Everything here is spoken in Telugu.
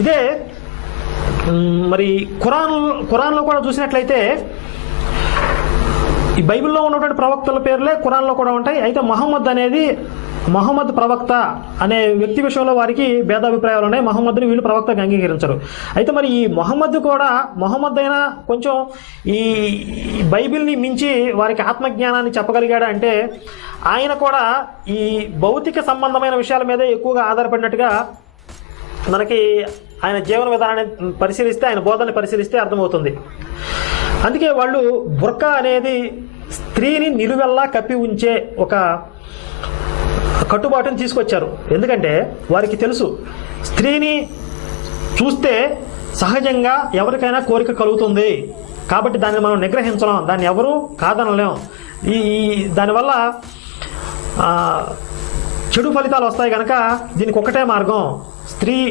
ఇదే మరి ఖురాన్లో కూడా చూసినట్లయితే ఈ బైబిల్లో ఉన్నటువంటి ప్రవక్తల పేర్లే ఖురాన్లో కూడా ఉంటాయి. అయితే మహమ్మద్ ప్రవక్త అనే వ్యక్తి విషయంలో వారికి భేదాభిప్రాయాలు ఉన్నాయి. మహమ్మద్ని వీళ్ళు ప్రవక్తగా అంగీకరించరు. అయితే మరి ఈ మహమ్మద్ అయినా కొంచెం ఈ బైబిల్ని మించి వారికి ఆత్మజ్ఞానాన్ని చెప్పగలిగాడా అంటే ఆయన కూడా ఈ భౌతిక సంబంధమైన విషయాల మీదే ఎక్కువగా ఆధారపడినట్టుగా మనకి ఆయన జీవన విధానాన్ని పరిశీలిస్తే, ఆయన బోధనని పరిశీలిస్తే అర్థమవుతుంది. అందుకే వాళ్ళు బుర్కా అనేది స్త్రీని నిలువెల్లా కప్పి ఉంచే ఒక కట్టుబాటుని తీసుకొచ్చారు. ఎందుకంటే వారికి తెలుసు స్త్రీని చూస్తే సహజంగా ఎవరికైనా కోరిక కలుగుతుంది, కాబట్టి దాన్ని మనం నిగ్రహించలేం, దాన్ని ఎవరూ కాదనలేం. దానివల్ల చెడు ఫలితాలు వస్తాయి కనుక దీనికి ఒకటే మార్గం, స్త్రీ